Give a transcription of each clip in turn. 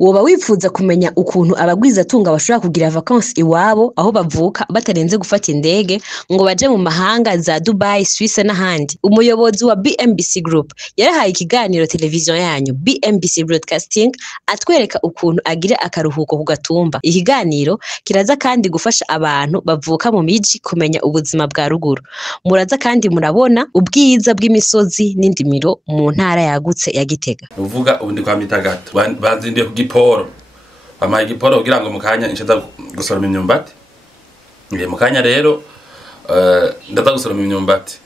woba wifuza kumenya ukuntu abagwiza tunga bashobora kugira vacances iwabo aho bavuka batarenze gufata indege ngo baje mu mahanga za Dubai, Suisse n'ahandi. Umuyobozi wa BMBC Group yarahaye ikiganiro televiziyo yanyu BMBC Broadcasting atwereka ukuntu agira akaruhuko ku gatumba. Ikiganiro kiraza kandi gufasha abantu bavuka mu miji kumenya ubuzima bwa ruguru. Muraza kandi murabona ubwiza bw'imisozi n'indimiro mu ntara yagutse ya Gitega. Uvuga ubundi kwa Mitagato bazindiye ku Giporo, bamaye Giporo kugira ngo mukanya inshaza gusoroma imyumbati. Mukanya rero ndaza gusoroma imyumbati.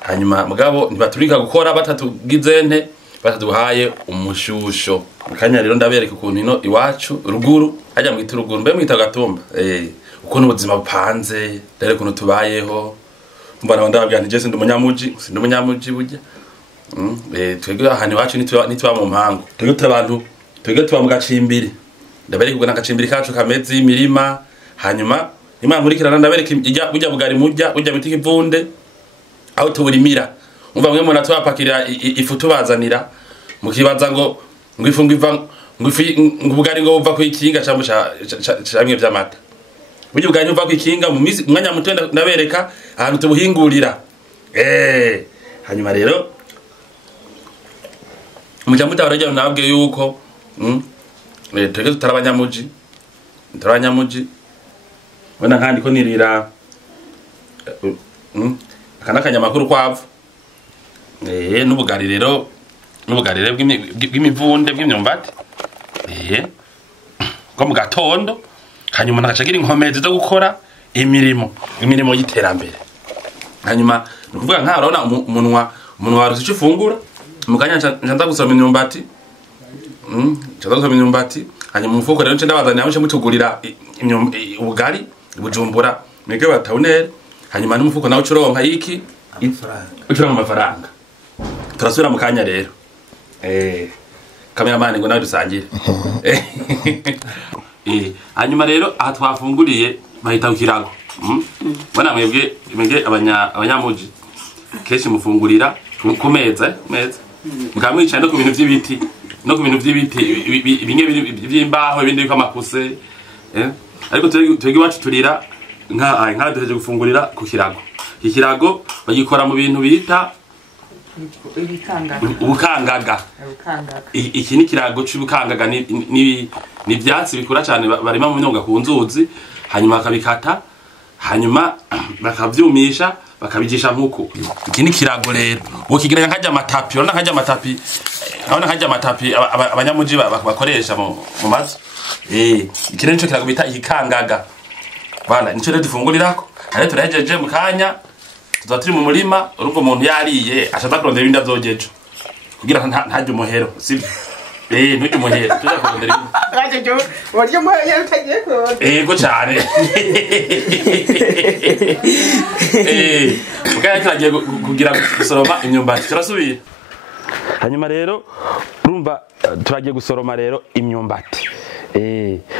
Hanyuma mugabo ntibaturika gukora batatugizente bataduhaye umushusho. Mukanya rero ndabereka ukuntu ino iwacu ruguru hajya mu gituruguru mbe mwita Gatumba. Ukuntu ubuzima bupanze rero ukuntu tubayeho. Mbana ndababwira nti je sindi umunyamuji burya. Twebwe ahantu iwacu nitwa mu mpango. Twebwe tuba mu gacimbiri. Ndabereka uko nagacimbiri kacu kameze imirima. Hanyuma Imana nkurikirana ndabereka burya bugari murya burya biti kivunde aho tuburimira. Umva mwe mona twapakira ifu tubazanira mukibaza ngo ngwifunga iva ngubugari ngo buva ku ikinga cyangwa cyamwe by'amata. Burya bugari buva ku ikinga mu mwanya muto ndabereka ahantu tubuhingurira. Hanyuma rero muja mutarajya nabwe yuko twege tutarabanyamuji Wana kandi ko nirira akana kanyamakuru kwavu n'ubugari rero bw'imivunde bw'imyumbati ko mu gatondo hanyuma nakacagira inkomezi zo gukora imirimo y'iterambere. Hanyuma nukuvuga nkarona umunwa warusica ifungura mukanya ncanza gusoma imyumbati hanyuma umufuko rero nce ndabazanira aho nce mutugurira ubugari Bujumbura mege batawunere. Hanyuma n'umufuko nawe ucuronka iki ucuronka amafaranga. Turasubira mu kanya rero kameramani ngo nawe dusangire. Hanyuma rero aha twafunguriye bahita ukirago. Bana mwebwe abanyamuji keshi mufungurira ku meza mukamwica no ku bintu by'ibiti bimwe by'imbaho ibindi biko amakuse. Ariko twege wacu turira nka duheje gufungurira ku kirago. Ikirago bagikora mu bintu bita ubukangaga. Iki ni kirago cy'ubukangaga ni ibyatsi bikura cyane barima mu myonga ku nzuzi hanyuma bakabikata hanyuma bakavyumisha bakabigisha nkuko. Iki ni kirago rero ukigeranya nkajya amatapi urabona nkajya amatapi abanyamuji bakoresha mu mazu. Iki nico kirago bita ikangaga. Bana nico rero dufungurirako. Hare turahejeje mu kanya tuza turi mu murima urumva umuntu yariye ashaka kurondera ibindi avyogejo kugira ntajye umuhero sibyo. Ntujye umuhero tuza kurondera Raje jo waryo umuhero utagiye kurondera. Go cyane. Mukanya turagiye kugira gusoroma imyumbati turasubira. Hanyuma rero urumva turagiye gusoroma rero imyumbati.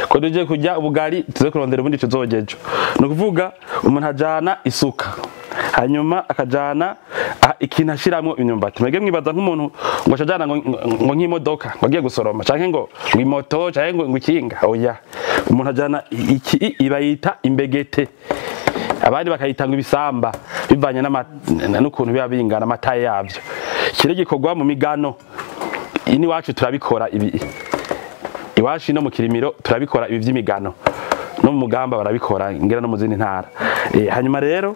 Ko duje kujya ubugari tuze kurondera ubundi tuzogejo. No kuvuga umuntu ajana isuka. Hanyuma akajana ikintu ashiramo imyumbati. Mwege mwibaza nk'umuntu ngo ashajana ngo nk'imodoka ngo agiye gusoroma canke ngo imoto canke ngo ikinga. Oya. Umuntu ajana iki ibayita imbegete. Abandi bakayitanga ibisamba bivanye n'ukuntu biba bingana amataye yavyo. Kire gikorwa mu migano. Ini wacu turabikora ibi. Iwashi no mu Kirimiro turabikora ibi vy'imigano. No mu Mugamba barabikora ngera no mu zindi ntara. Hanyuma rero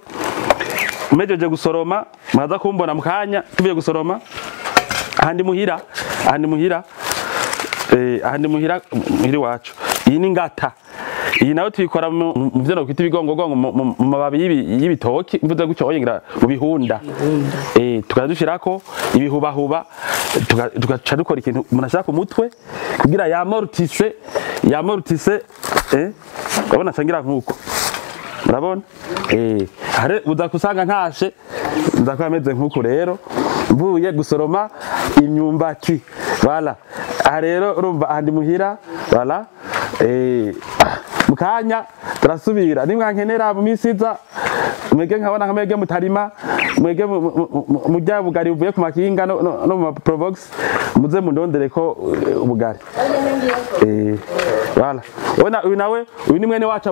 umejeje gusoroma mwaza kumbona mukanya tuvuye gusoroma ahandi muhira muhiri wacu. Iyi ni ngata. Iyi nawe tuyikora mu vyano kwita ibigongogongo mu mababi y'ibitoki mvuze gucyo oyingira mu bihunda. Tukadushirako ibihubahuba tugaca dukora ikintu umuntu ashaka ku mutwe kugira yamortise urabona sangira nkuko murabona hare uzakusanga ntashe ndakwameze nkuko rero mvuye gusoroma imyumbati voilà rero urumva ahandi muhira voilà mukanya turasubira nimwankenera mu misiza mwege nkabona nkamege mutarima mwege mujya bugari buvuye ku makinga no mu provox muze mundondere ko ubugari wala uyu nawe uyu ni mwene wacu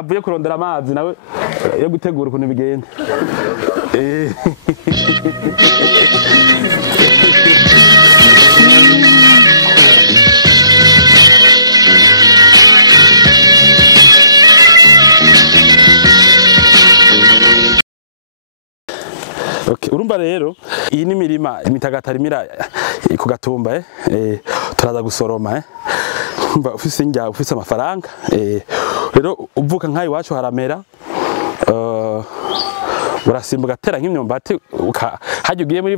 avuye kurondera amazi nawe yo gutegura ukuntu bigenda Okay, urumva rero iyi ni mirima imitagatarimira ku gatumba turaza gusoroma mba ufise njya ufise amafaranga rero uvuka nkayi wacu haramera urasimbuka gatera nk'imyumbati hajugiye muri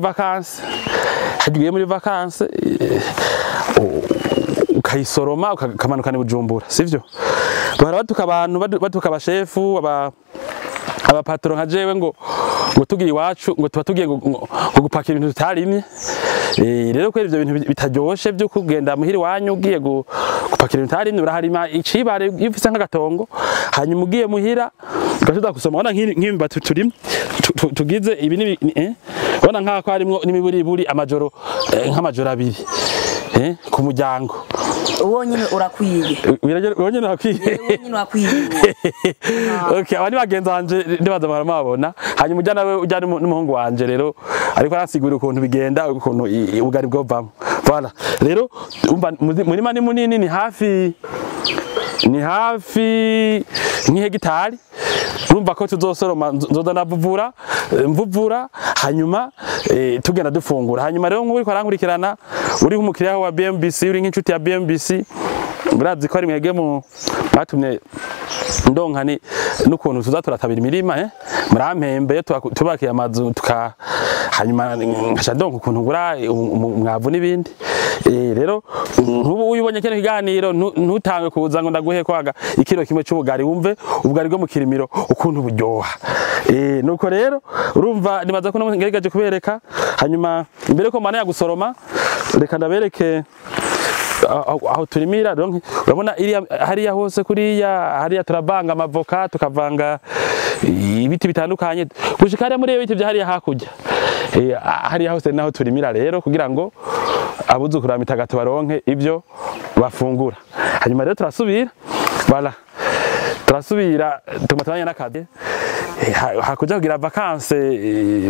vacances ukayisoroma ukamanuka ni Bujumbura sivyo barabatuka abantu batuka abashefu abapatron nka jewe ngo tugiye iwacu ngo tuba tugiye gupaka ibintu tutarimye rero kwera ivyo bintu bitaryoshe byo kugenda muhiri wanyu ugiye gupaka ibintu tutarimye uraharima icibare ifise nk'agatongo hanyuma ugiye muhira ugashoza gusoma ona nk'imba turimye tugize ibi ni ona nkako harimo n'imiburiburi amajoro nk'amajoro abiri ku muryango Uwonyine urakwiye. Uwonyine urakwiye. Okay, abandi bagenza wanje ndibaza baramabona. Hanyuma ujya nawe ujya n'umuhungu wanje rero ariko arasigura ukuntu bigenda ukuntu ubugari bwo vamo. Voilà. Rero umva murima ni munini ni hafi nk'hegitari. Urumva ko tuzosoroma nzoza mvuvura hanyuma tugenda dufungura. Hanyuma rero nk'uri kwarankurikirana uri nk'umukiriya wa BMBC uri nk'inshuti ya BMBC murazi ko ari mwege mu batumye ndonkani n'ukuntu tuza turatabira imirima murampembe tubakiye amazu hanyuma ngasha ndonka ukuntu ngura umwavu n'ibindi rero nkubu uyibonye kene kiganiro ntutange kuza ngo ndaguhe kwaga ikiro kimwe cy'ubugari wumve ubugari bwo mu kirimiro ukuntu buryoha nuko rero urumva nibaza ko ngerigaje kubereka hanyuma imbere ko mana ya gusoroma reka ndabereke aho turimira urabona hariya hose kuriya hariya turabanga amavoka tukavanga ibiti bitandukanye gushika hariya muri ibiti bya hariya hakurya hariya hose naho turimira rero kugira ngo abuzukura mitagato baronke ibyo bafungura hanyuma rero turasubira tumatanya n'akade hakuja kugira vacances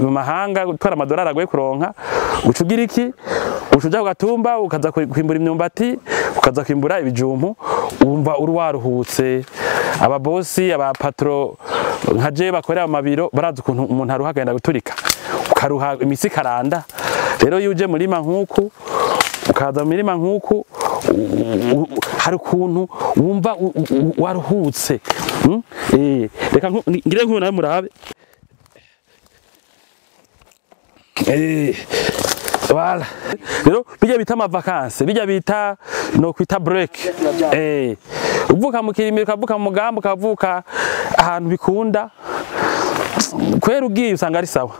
mu mahanga gutwara amadolari agoye kuronka ucugira iki ucuja kugatumba ukaza kwimbura imyumbati ukaza kwimbura ibijumpu umva urwaruhutse ababosi abapatro nka je bakorera mu mabiro barazi ukuntu umuntu aruha agenda guturika ukaruha imisi karanda rero yuje murima nkuku ukaza mu mirima nkuku hari ukuntu wumva waruhutse reka ngire nk'ubu nawe murabe voilà rero bijya bita amavacances bijya bita no kwita break uvuka mu kirimiro ukavuka mu mugambo ukavuka ahantu bikunda kwera ugiye usanga ari sawa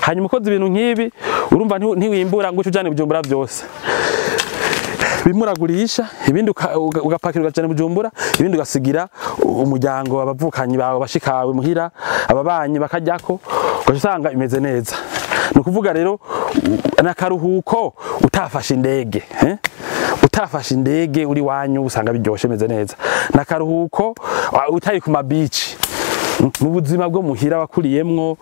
hanyuma ukoze ibintu nk'ibi urumva ntiwimbura ngo ujane Bujumbura byose bimuragurisha ibindi ugapakira ugajana Bujumbura ibindi ugasigira umuryango abavukanyi bawe bashikawe muhira ababanyi bakajyako ugasanga imeze neza nukuvuga rero nakaruhuko utafashe indege utafashe indege uri wanyu usanga biryoshe meze neza nakaruhuko utari ku mabici mu buzima bwo muhira wakuriyemwo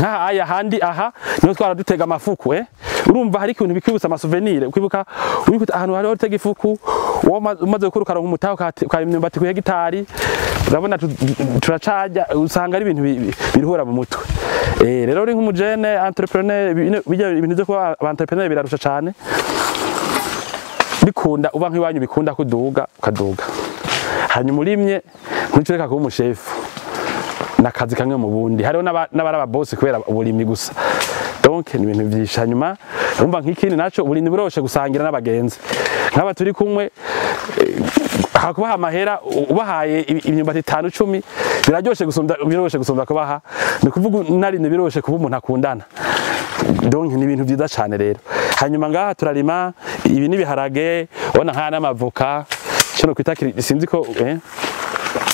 nk'aya handi aha niho twara dutega amafuku urumva hari ikintu bikwibutsa amasouvenir ukwibuka ahantu hari utega ifuku umaze gukora ukaronka umutaho kwa imyumbati ku hegitari urabona turacaja usanga ari ibintu biruhura mu mutwe rero uri nk'umujene entrepreneur bijya ibintu byo kuba entrepreneur birarusha cyane bikunda uba nk'iwanyu bikunda kuduga ukaduga hanyuma urimye ntucureka kuba umushefu nakazi kamwe mu bundi hariho n'abaraba boss kubera uburimyi gusa donc ni ibintu byinshi hanyuma urumva nk'ikindi naco uburimyi buroshe gusangira n'abagenzi nk'aba turi kumwe hakubaha amahera ubahaye imyumbati 5-10 biroshe gusumba kubaha ni kuvuga narinne biroshe kuba umuntu akundana donc ni ibintu byiza cyane rero hanyuma ngaha turarima ibi ni biharage ubona nk'ana amavoka cyo kwita sinzi ko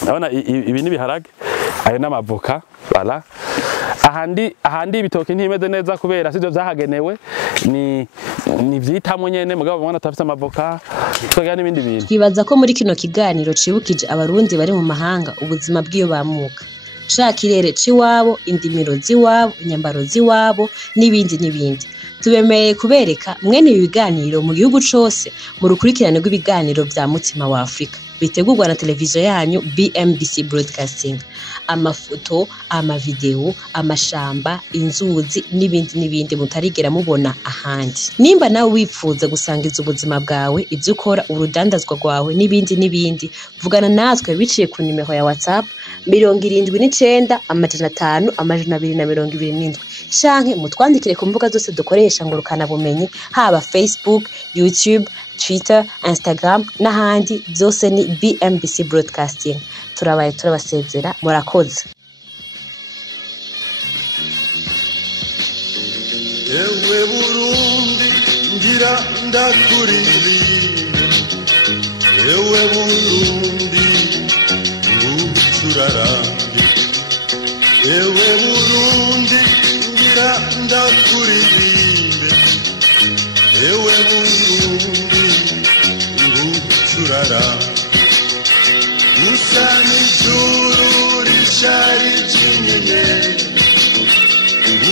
abona ibi ni biharage ayo n'amavoka bala ahandi ibitoki ntimeze neza kubera sivyo vyahagenewe ni vyitamo nyene mugabo mwana tafite amavoka twagira n'ibindi bintu. Twibaza ko muri kino kiganiro cibukije abarundi bari mu mahanga ubuzima bw'iyo bamuka ca kirere ciwabo, indimiro ziwabo, inyambaro ziwabo n'ibindi. Tubemeye kubereka mwene ibi biganiro mu gihugu cose mu rukurikirane rw'ibiganiro vya Mutima wa Afrika bitegurwa na televiziyo yanyu BMBC Broadcasting. Amafoto, amavideo, amashamba, inzuzi n'ibindi mutarigera mubona ahandi. Nimba nawe wifuza gusangiza ubuzima bwawe, ivyo ukora, urudandazwa rwawe n'ibindi, vugana natwe biciye ku nimero ya WhatsApp 79 500 227 canke mutwandikire ku mbuga zose dukoresha ngurukana bumenyi haba Facebook, YouTube, Twitter, Instagram n'ahandi byose ni BMBC Broadcasting. Turabaye turabasezera murakoze. Ewe Burundi ngira ndakuririmba, ewe Burundi ngucurarange, ewe Burundi ngira ndakuririmba, ewe Burundi ngucurarange. Usani juru rishari jinyenye,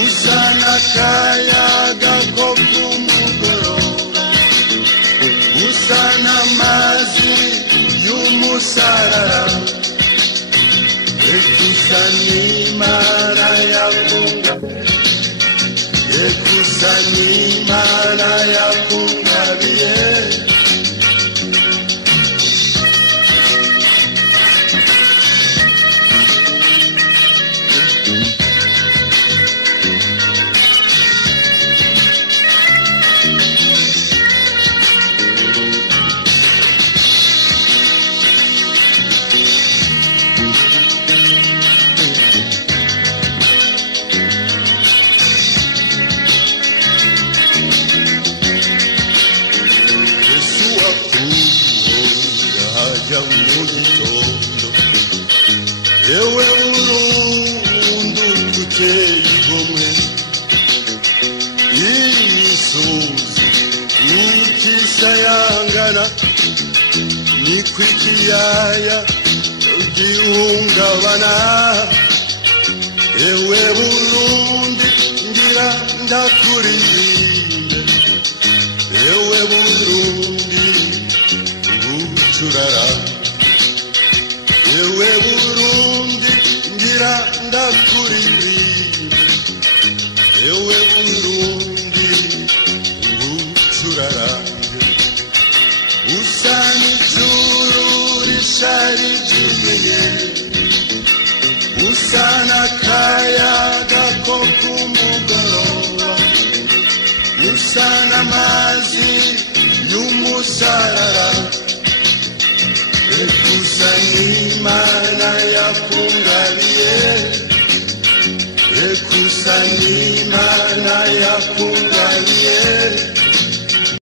usana kayaga ko kumugoroba, usana mazi y'umusarara, ekusani mara yakunga, ekusani mara yakunga biye. Ewe Burundi kuteye igomwe, imisozi n'ikisayangana, nikwikiyaya gihungabana. Ewe Burundi ngira ndakuririmbe, ewe Burundi ngucurara, ewe Burundi ngira ndakuririmbe, ewe Burundi ngucurarange. Usani juru rishari jinyenye, usana kayaga ko kumugoroba, usana mazi y'umusarara, ekusani mana yakungabiye, ekusani